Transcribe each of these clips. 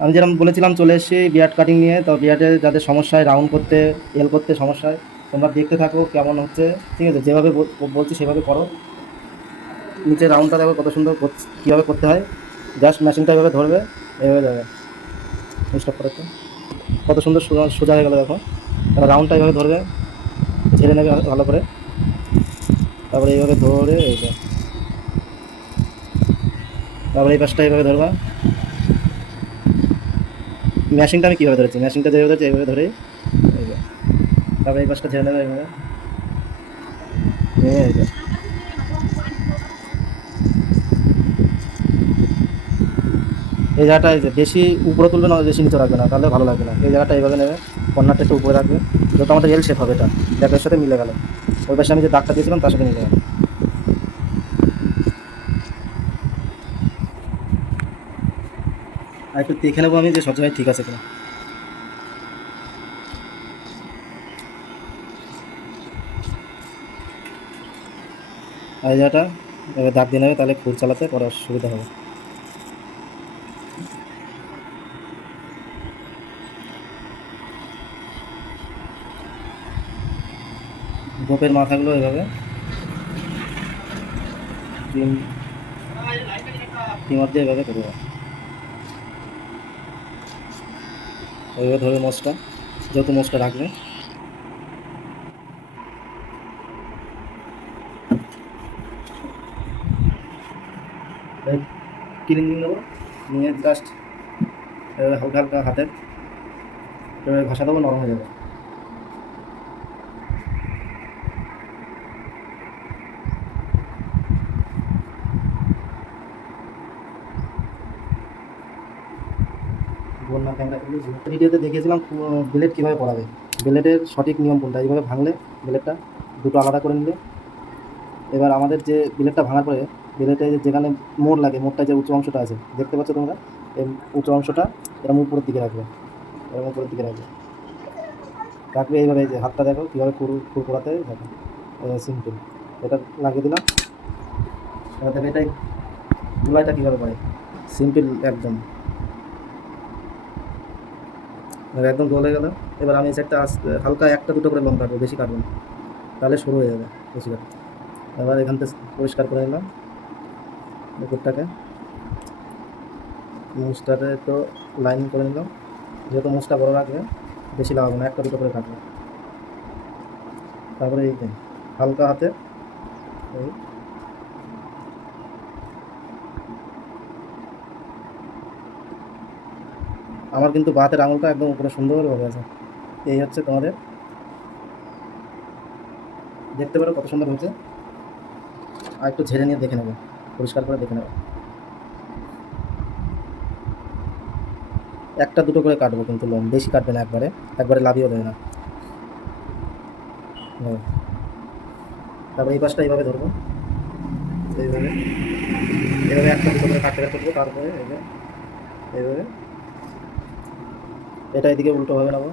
আমি যেরকম বলেছিলাম চলে এসেছি বিয়ার্ড কাটিং নিয়ে। তো বিয়ার্ডে যাদের সমস্যা হয় রাউন্ড করতে, এল করতে সমস্যা হয়, তোমরা দেখতে থাকো কেমন হচ্ছে। ঠিক আছে, যেভাবে বলছি সেভাবে করো। নিচে রাউন্ডটা দেখো কত সুন্দর কীভাবে করতে হয়। জাস্ট মেশিনটা এভাবে ধরবে, এভাবে যাবে। স্টপ করে তো কত সুন্দর সোজা সোজা হয়ে গেলো দেখো। এবার রাউন্ডটা এভাবে ধরবে, ঝেড়ে নেবে ভালো করে। তারপরে এইভাবে ধরে এই যে, তারপরে এই পাশটা এইভাবে ধরবা। মেশিনটা আমি কীভাবে ধরেছি, মেশিনটা যেভাবে ধরেছি এইভাবে ধরে এই যে, তারপরে এই পাশটা ঝেড়ে নেবে এইভাবে। এই যে এই জায়গাটা এই যে বেশি উপরে তুলবে না, বেশি নিচে রাখবে না, তাহলে ভালো লাগবে না। এই জায়গাটা এইভাবে নেবে, কর্নারটা একটু উপরে রাখবে, যত আমাদের এল শেপ হবে এটা ব্যাকের সাথে মিলে গেল। ওই পাশে আমি যে দাগটা দিয়েছিলাম তার সাথে মিলে গেল। আর একটু দেখে নেবো আমি যে সব জায়গায় ঠিক আছে কিনা। আর এই জায়গাটা এবার দাগ দিয়ে নেবে, তাহলে খুর চালাতে পরে সুবিধা হবে। গোপের মাথাগুলো এভাবে ট্রিমার দিয়ে এভাবে করে দেবো। ওইভাবে ধরবে মোচটা, যেহেতু মোচটা রাখবে। ক্লিন নিয়ে নেবো, নিয়ে জাস্ট হালকা হালকা হাতে এভাবে ঘষা দেবো, নরম হয়ে যাবে। বন্যা ক্যামেরা ভিডিওতে দেখিয়েছিলাম ব্লেড কীভাবে পড়াবে। ব্লেডের সঠিক নিয়ম কোনটা, এইভাবে ভাঙলে ব্লেডটা দুটো আলাদা করে নিলে। এবার আমাদের যে ব্লেডটা ভাঙার পরে ব্লেডে যেখানে মোড় লাগে, মোড়টা যে উঁচু অংশটা আছে দেখতে পাচ্ছ তোমরা, এই উঁচু অংশটা এরকম উপরের দিকে রাখবে, এরকম উপরের দিকে রাখবে। রাখবে এইভাবে, এই যে হাতটা দেখো কীভাবে ফুল করাতে দেখো, সিম্পল। এটা লাগিয়ে দিলাম। এবার দেখো এটাই ধুলাইটা কীভাবে পড়ে, সিম্পল একদম। একদম গোল হয়ে গেল। এবার আমি এই সাইডটা হালকা একটা দুটো করে লং কাটবো, বেশি কাটবো না, তাহলে শুরু হয়ে যাবে বেশি কাটবো। এবার এখান থেকে পরিষ্কার করে নিলাম উপরটাকে, মুছটাতে তো লাইন করে নিলাম। যেহেতু মুছটা বড় রাখবে বেশি লাগাবো না, একটা দুটো করে কাটবো। তারপরে এই যে হালকা হাতে এই আমার কিন্তু বাঁ হাতের আঙুলটা একদম উপরে সুন্দরভাবে আছে। এই হচ্ছে তোমাদের, দেখতে পারো কত সুন্দর হয়েছে। আর একটু ঝেড়ে নিয়ে দেখে নেবে, পরিষ্কার করে দেখে নেবে। একটা দুটো করে কাটবো কিন্তু লোম, বেশি কাটবে না, একবারে একবারে লাভিও দেবে না। হ্যাঁ। তারপরে এই পাশটা এইভাবে ধরবো, এইভাবে এইভাবে একটা দুটো করে কাটতে কাটতে করবো। তারপরে এই যে এইভাবে এটা এদিকে উল্টোভাবে নেবো।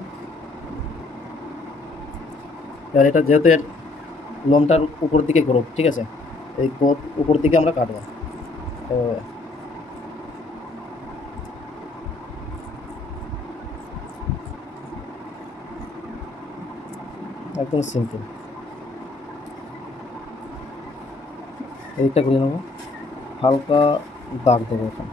এবার এটা যেহেতু এর লোমটার উপর দিকে গ্রোথ, ঠিক আছে, এই গ্রোথ উপর দিকে আমরা কাটবো এভাবে। একদম সিম্পল। এইটা ঘুরে নেবো, হালকা দাগ দেবো এখানে।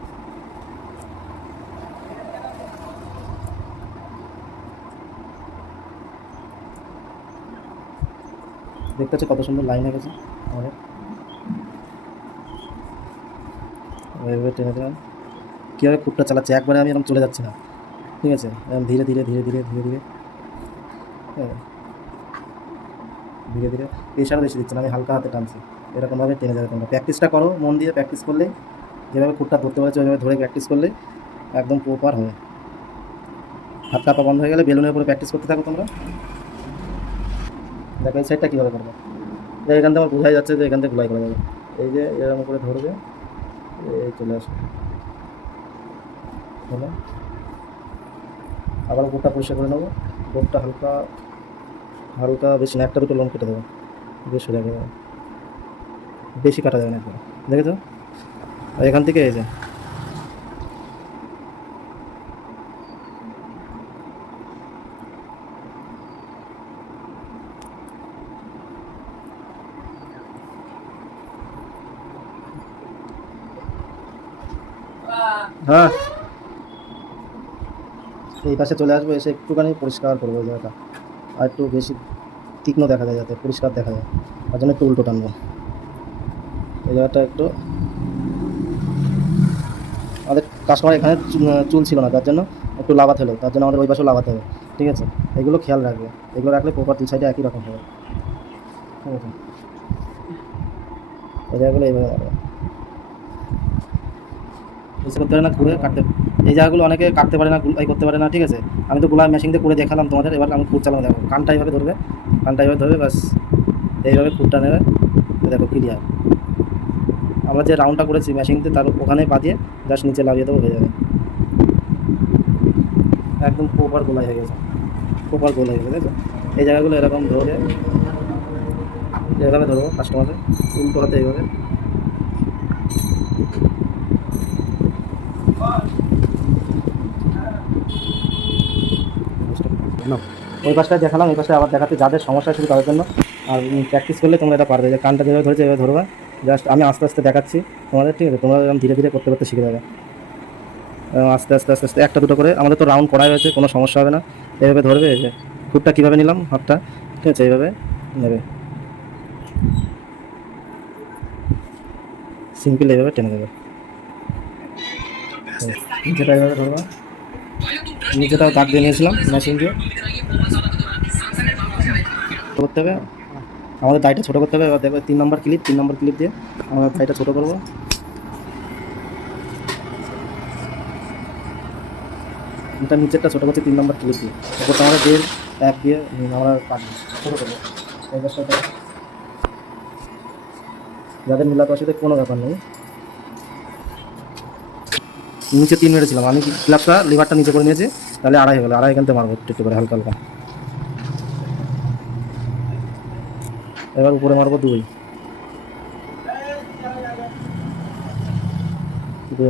দেখতে পাচ্ছি কত সুন্দর লাইন হয়ে গেছে আমাদের। এভাবে টেনে দিলাম, কীভাবে খুঁটটা চালাচ্ছে, একবারে আমি এরকম চলে যাচ্ছি না, ঠিক আছে, এরকম ধীরে ধীরে ধীরে ধীরে ধীরে ধীরে, হ্যাঁ, ধীরে ধীরে। প্রেশারও বেশি দিচ্ছে না, আমি হালকা হাতে টানছি। এরকমভাবে টেনে যাবে। তোমরা প্র্যাকটিসটা করো মন দিয়ে, প্র্যাকটিস করলেই যেভাবে খুঁটটা ধরতে পারছো ওইভাবে ধরে প্র্যাকটিস করলে একদম প্রপার হবে। হাত কাঁপা বন্ধ হয়ে গেলে বেলুনের উপরে প্র্যাকটিস করতে থাকো তোমরা। দেখো এই সাইডটা কীভাবে করবে, এখান থেকে আমার বোঝাই যাচ্ছে যে এখান থেকে গুলাই করা যাবে। এই যে এরকম করে ধরবে, এই চলে আসবে, হলো। আবার উপরটা পরিষ্কার করে নেবো, উপরটা হালকা হালকা, বেশি না, একটা দুটো লোম কেটে দেবো, বেশ হয়ে যাবে, বেশি কাটা যাবে না একবার, দেখেছো। আর এখান থেকে এই যে হ্যাঁ, এই পাশে চলে আসবো, এসে একটুখানি পরিষ্কার করবো এই জায়গাটা, আর একটু বেশি তীক্ষ্ণ দেখা যায়, যাতে পরিষ্কার দেখা যায়, তার জন্য একটু উল্টো টানবো এই জায়গাটা একটু। আমাদের কাস্টমার এখানে চুল ছিল না, তার জন্য একটু লাগাতে হলো, তার জন্য আমাদের ওই পাশেও লাগাতে হবে। ঠিক আছে, এগুলো খেয়াল রাখবে, এগুলো রাখলে প্রপার দুই সাইডে একই রকম হবে। ঠিক আছে, এই জায়গাগুলো এইভাবে মারবে, বুঝতে করতে পারে না ঘুরে কাটতে। এই জায়গাগুলো অনেকে কাটতে পারে না, গুলাই করতে পারে না। ঠিক আছে, আমি তো গুলা মেশিন দিয়ে করে দেখালাম তোমাদের, এবার আমি খুঁট চালানো দেখো, কানটা এইভাবে ধরবে, কানটা এইভাবে ধরবে, ব্যাস এইভাবে খুঁটটা নেবে, দেখো ক্লিয়ার। আমরা যে রাউন্ডটা করেছি মেশিনতে তার ওখানে বাঁধিয়ে জাস্ট নিচে লাগিয়ে দেবো, হয়ে যাবে একদম প্রপার গোলাই হয়ে গেছে, প্রপার গোল হয়ে গেছে। এই জায়গাগুলো এরকম ধরে এভাবে ধরবো কাস্টমারকে, উল্টো হাতে এইভাবে। ওই পাশটা দেখালাম, এই পাশটা আবার দেখাতে, যাদের সমস্যা শুধু তাদের জন্য। আর প্র্যাকটিস করলে তোমরা এটা পারবে, যে কানটা যেভাবে ধরেছে এভাবে ধরবে, জাস্ট আমি আস্তে আস্তে দেখাচ্ছি তোমাদের। ঠিক আছে, তোমরা এরকম ধীরে ধীরে করতে করতে শিখে যাবে, আস্তে আস্তে আস্তে আস্তে একটা দুটো করে। আমাদের তো রাউন্ড করাই হয়েছে, কোনো সমস্যা হবে না। এইভাবে ধরবে, এই যে ফুটটা কীভাবে নিলাম হাতটা, ঠিক আছে, এইভাবে নেবে, সিম্পল এইভাবে টেনে দেবে। নিচেটা এইভাবে ধরবা, নিচেটাও দাগ দিয়ে নিয়েছিলাম মেশিন দিয়ে, করতে হবে। আমাদের দায়টা ছোটো করতে হবে। এবার দেখবে 3 নম্বর ক্লিপ দিয়ে আমরা দায়টা ছোটো করবো। এটা নিচেরটা ছোটো করছি 3 নম্বর ক্লিপ দিয়ে, ওপরটা আমরা দিয়ে ট্যাপ দিয়ে আমরা কাটবো, ছোটো করবো এই গাছটা। যাদের মিলাতে অসুবিধা কোনো ব্যাপার নেই। নিচে 3 মেরেছিলাম আমি, ক্লাবটা লিভারটা নিচে করে নিয়েছি, তাহলে 2.5 হয়ে গেলো। 2.5 এখান থেকে মারবো একটু একটু করে, হালকা হালকা। এবার উপরে মারবো 2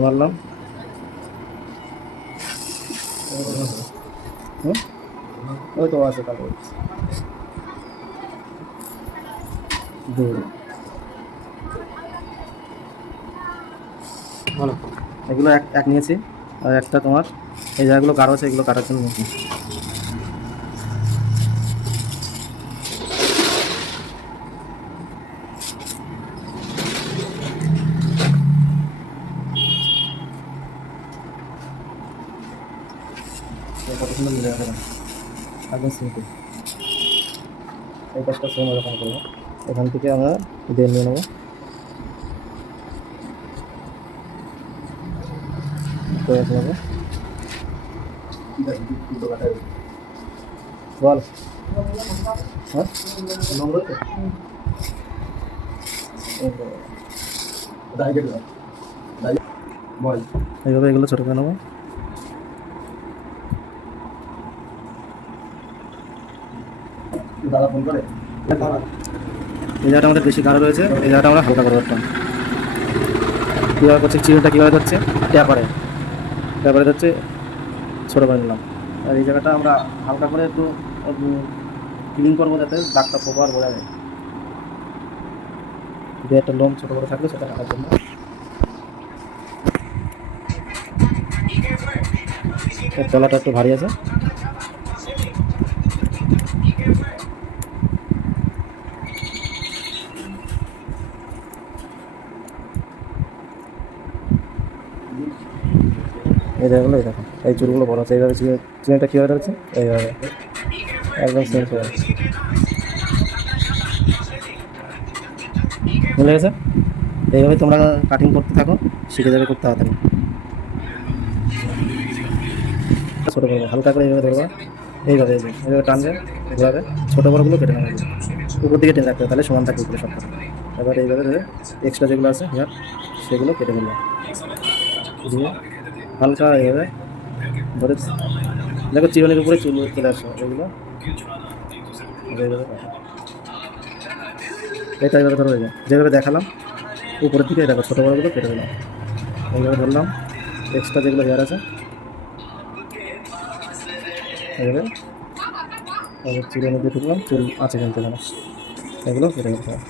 মারলাম। ওই তো আছে তারপর 2 ভালো। এগুলো এক নিয়েছি, আর একটা তোমার এই জায়গাগুলো গাঢ় আছে, এগুলো কাটার জন্য নিয়েছি। কত সুন্দর মিলে যাবে, একদম সিম্পল। এই কাজটা সেম এরকম করবো, এখান থেকে আমরা দিয়ে নিয়ে নেবো, নেবো। বল, হ্যাঁ এইভাবে এগুলো ছোটো করে নেবো। দাদা ফোন করে, এই জায়গাটা আমাদের বেশি গাঢ় রয়েছে, এই জায়গাটা আমরা হালকা করবো একটা। কীভাবে করছে, চিরুনটা কীভাবে ধরছে, ট্যাপারে ধরছে, ছোটো করে নিলাম। আর এই জায়গাটা আমরা হালকা করে একটু ক্লিন করবো, যাতে দাগটা প্রপার বোঝা যায়। দু একটা লোম ছোটো করে থাকলে সেটা রাখার জন্য। তলাটা একটু ভারী আছে, এই জায়গাগুলো এই দেখো, এই চুলগুলো বড় আছে, এইভাবে চিনেটা কীভাবে ধরেছে, এইভাবে একদম সেম হয়ে যাচ্ছে। মিলে গেছে। এইভাবে তোমরা কাটিং করতে থাকো, শিখে যাবে খুব তাড়াতাড়ি। ছোটো করবো, হালকা করে এইভাবে ধরবা, এইভাবে এইভাবে টানবে, ঘোরাবে, ছোটো বড়গুলো কেটে নেবে, উপর দিকে টেনে রাখতে হবে, তাহলে সমান থাকবে উপরে সব। এবার এইভাবে ধরে এক্সট্রা যেগুলো আছে হেয়ার, সেগুলো কেটে ফেলবে, দিয়ে হালকা এইভাবে ধরে দেখো চিরুনির উপরে চুল চলে আসে, এগুলো এইভাবে এটা এইভাবে ধরো, যেভাবে দেখালাম উপরের দিকে দেখো ছোটো বড়গুলো কেটে দিলাম, এইভাবে ধরলাম। এক্সট্রা যেগুলো হেয়ার আছে এইভাবে চিরুনি দিয়ে ঢুকলাম, চুল আছে কিন্তু এগুলো কেটে দিতে হবে।